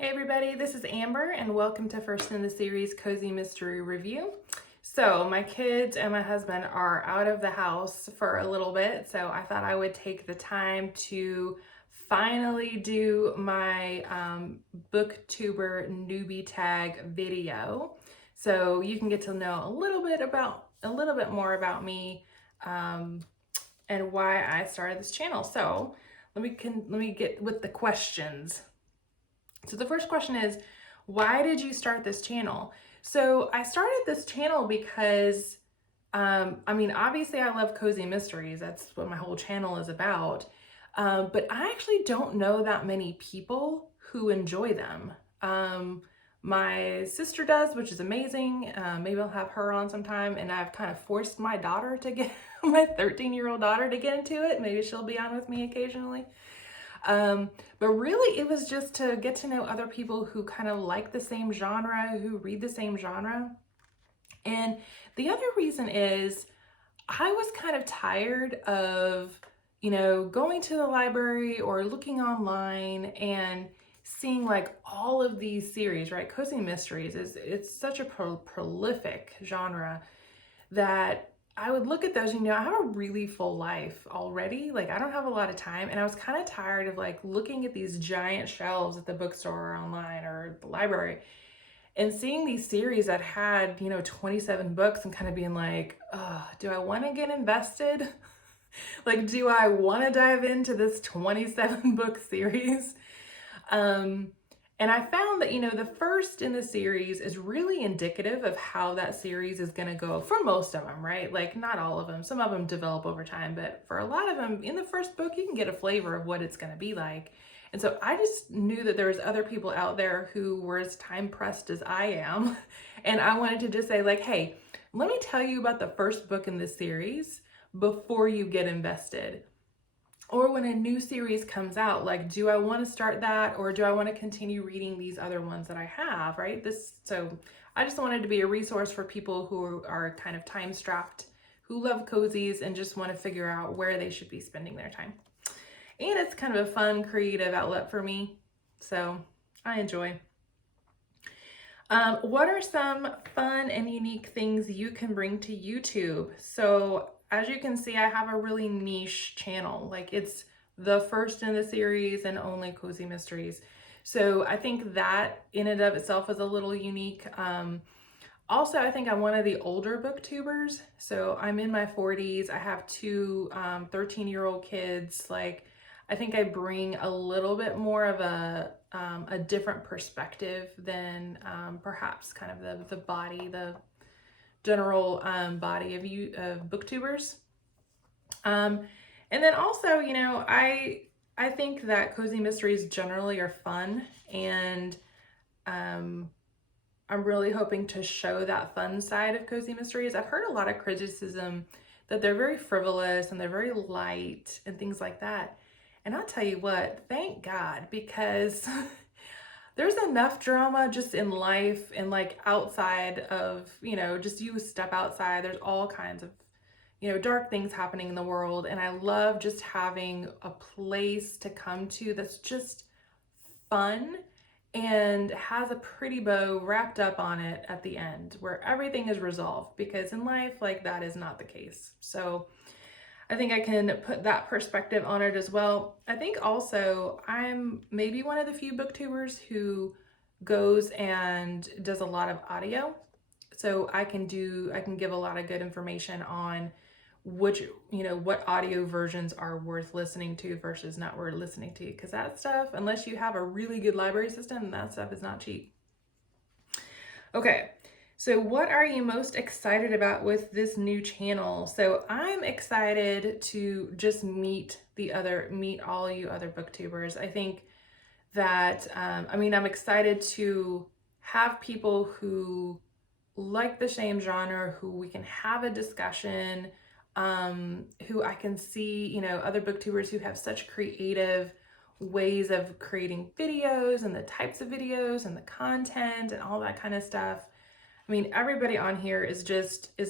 Hey everybody, this is Amber and welcome to first in the series Cozy Mystery Review. So my kids and my husband are out of the house for a little bit, so I thought I would take the time to finally do my Booktuber Newbie Tag video. So you can get to know a little bit more about me and why I started this channel. So let me get with the questions. So the first question is, why did you start this channel? So I started this channel because, obviously I love cozy mysteries. That's what my whole channel is about. But I actually don't know that many people who enjoy them. My sister does, which is amazing. Maybe I'll have her on sometime, and I've kind of forced my daughter to get, my 13-year-old daughter to get into it. Maybe she'll be on with me occasionally. But really it was just to get to know other people who kind of like the same genre, who read the same genre. And the other reason is I was kind of tired of, going to the library or looking online and seeing like all of these series, right? Cozy mysteries it's such a prolific genre that I would look at those, I have a really full life already. Like I don't have a lot of time, and I was kind of tired of like looking at these giant shelves at the bookstore or online or the library and seeing these series that had, 27 books and kind of being like, do I want to get invested? Like, do I want to dive into this 27 book series? And I found that, the first in the series is really indicative of how that series is going to go for most of them, right? Like not all of them. Some of them develop over time, but for a lot of them in the first book, you can get a flavor of what it's going to be like. And so I just knew that there was other people out there who were as time pressed as I am. And I wanted to just say like, hey, let me tell you about the first book in this series before you get invested. Or when a new series comes out, like, do I want to start that, or do I want to continue reading these other ones that I have, right? So I just wanted to be a resource for people who are kind of time strapped, who love cozies and just want to figure out where they should be spending their time. And it's kind of a fun, creative outlet for me, so I enjoy. What are some fun and unique things you can bring to YouTube? So as you can see, I have a really niche channel. Like it's the first in the series and only cozy mysteries. So I think that in and of itself is a little unique. Also, I think I'm one of the older booktubers. So I'm in my 40s. I have two 13-year-old kids. Like I think I bring a little bit more of a different perspective than perhaps kind of the general body of booktubers. And then also, I think that cozy mysteries generally are fun, and I'm really hoping to show that fun side of cozy mysteries. I've heard a lot of criticism that they're very frivolous and they're very light and things like that. And I'll tell you what, thank God, because there's enough drama just in life and like outside of, just you step outside, there's all kinds of, dark things happening in the world. And I love just having a place to come to that's just fun and has a pretty bow wrapped up on it at the end where everything is resolved, because in life, like that is not the case. So I think I can put that perspective on it as well. I think also I'm maybe one of the few booktubers who goes and does a lot of audio. So I can give a lot of good information on what audio versions are worth listening to versus not worth listening to. Because that stuff, unless you have a really good library system, that stuff is not cheap. Okay. So what are you most excited about with this new channel? So I'm excited to just meet all you other booktubers. I think that, I'm excited to have people who like the same genre, who we can have a discussion, who I can see, other booktubers who have such creative ways of creating videos and the types of videos and the content and all that kind of stuff. Everybody on here is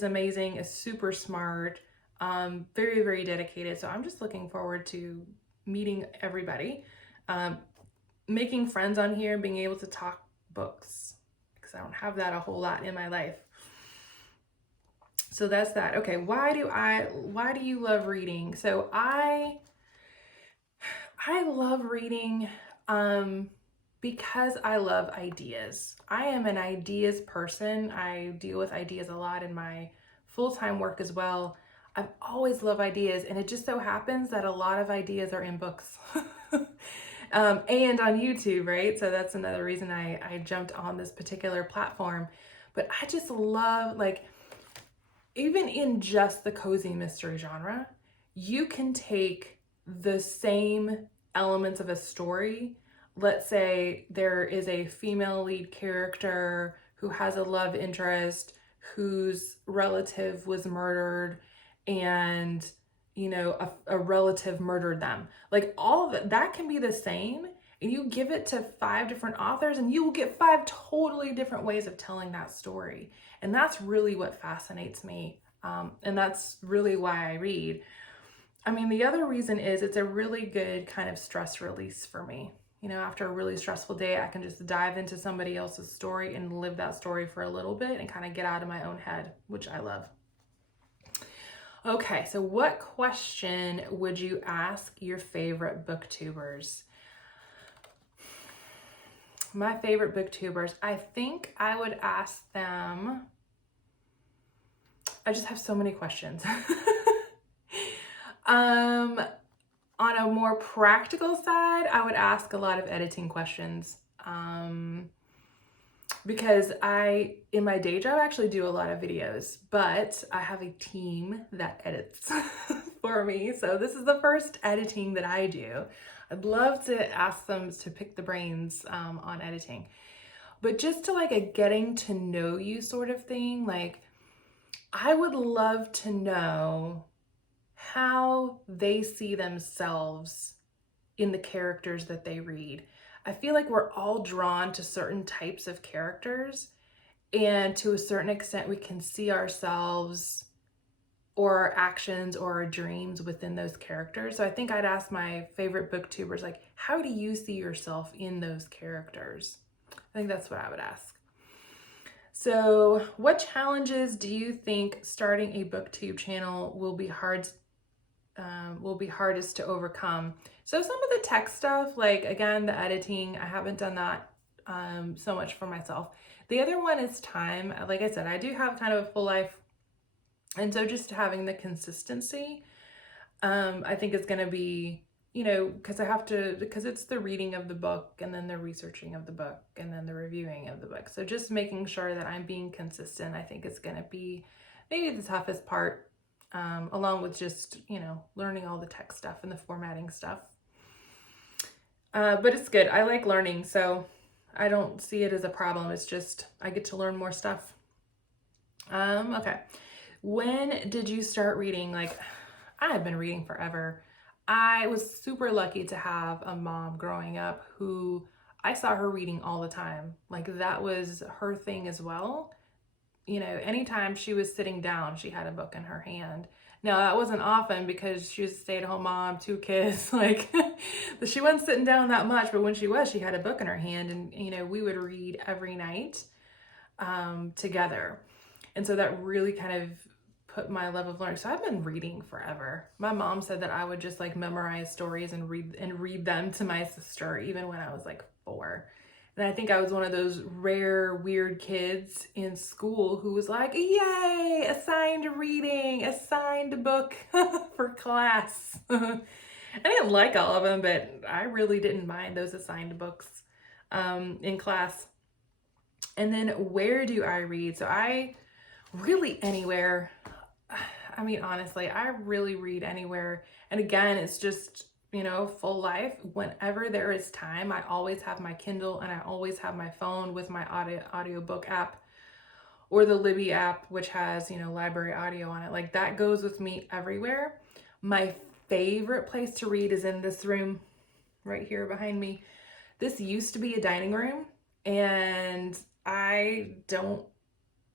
amazing, is super smart, very, very dedicated. So I'm just looking forward to meeting everybody. making friends on here, being able to talk books, because I don't have that a whole lot in my life. So that's that. Okay, why do you love reading? So I love reading because I love ideas. I am an ideas person. I deal with ideas a lot in my full-time work as well. I've always loved ideas, and it just so happens that a lot of ideas are in books. And on YouTube, right? So that's another reason I jumped on this particular platform. But I just love, like, even in just the cozy mystery genre, you can take the same elements of a story. Let's say there is a female lead character who has a love interest whose relative was murdered, and a relative murdered them. Like, all of that can be the same, and you give it to 5 different authors and you will get 5 totally different ways of telling that story. And that's really what fascinates me. And that's really why I read. I mean, the other reason is it's a really good kind of stress release for me. After a really stressful day, I can just dive into somebody else's story and live that story for a little bit and kind of get out of my own head, which I love. Okay, so what question would you ask your favorite booktubers? My favorite booktubers, I think I would ask them, I just have so many questions. On a more practical side, I would ask a lot of editing questions. Because in my day job, I actually do a lot of videos, but I have a team that edits for me. So this is the first editing that I do. I'd love to ask them to pick the brains on editing. But just to like a getting to know you sort of thing, like, I would love to know how they see themselves in the characters that they read. I feel like we're all drawn to certain types of characters, and to a certain extent we can see ourselves or our actions or our dreams within those characters. So I think I'd ask my favorite booktubers, like, how do you see yourself in those characters? I think that's what I would ask. So what challenges do you think starting a booktube channel will be hardest to overcome? So some of the tech stuff, like, again, the editing, I haven't done that so much for myself. The other one is time. Like I said, I do have kind of a full life, and so just having the consistency, I think is going to be, because it's the reading of the book and then the researching of the book and then the reviewing of the book. So just making sure that I'm being consistent, I think is going to be maybe the toughest part, along with just, learning all the tech stuff and the formatting stuff. But it's good. I like learning, so I don't see it as a problem. It's just I get to learn more stuff. Okay. When did you start reading? Like, I have been reading forever. I was super lucky to have a mom growing up who I saw her reading all the time. Like, that was her thing as well. Anytime she was sitting down, she had a book in her hand. Now, that wasn't often because she was a stay-at-home mom, 2 kids, like, she wasn't sitting down that much, but when she was, she had a book in her hand, and, we would read every night together. And so that really kind of put my love of learning. So I've been reading forever. My mom said that I would just like memorize stories and read them to my sister, even when I was like 4. And I think I was one of those rare, weird kids in school who was like, yay, assigned reading, assigned book for class. I didn't like all of them, but I really didn't mind those assigned books in class. And then where do I read? So I really anywhere. I mean, honestly, I really read anywhere. And again, it's just, full life. Whenever there is time, I always have my Kindle and I always have my phone with my audiobook app, or the Libby app, which has, library audio on it. Like, that goes with me everywhere. My favorite place to read is in this room right here behind me. This used to be a dining room, and I don't,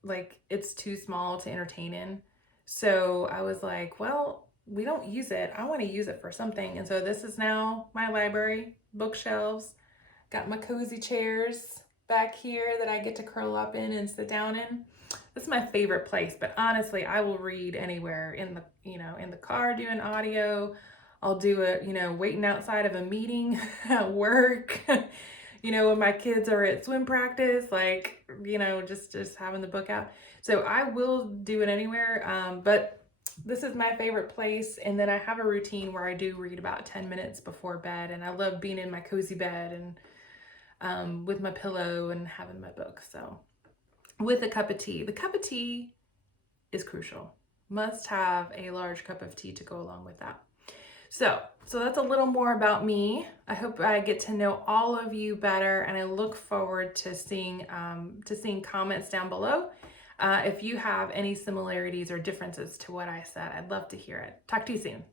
like, it's too small to entertain in. So I was like, well, we don't use it. I want to use it for something. And so this is now my library, bookshelves, Got my cozy chairs back here that I get to curl up in and sit down in. This is my favorite place, but honestly, I will read anywhere in the, in the car doing audio. I'll do it, waiting outside of a meeting at work. When my kids are at swim practice, like, just having the book out. So I will do it anywhere, but this is my favorite place. And then I have a routine where I do read about 10 minutes before bed, and I love being in my cozy bed and with my pillow and having my book. So with a cup of tea. The cup of tea is crucial. Must have a large cup of tea to go along with that. So that's a little more about me. I hope I get to know all of you better, and I look forward to seeing comments down below. If you have any similarities or differences to what I said, I'd love to hear it. Talk to you soon.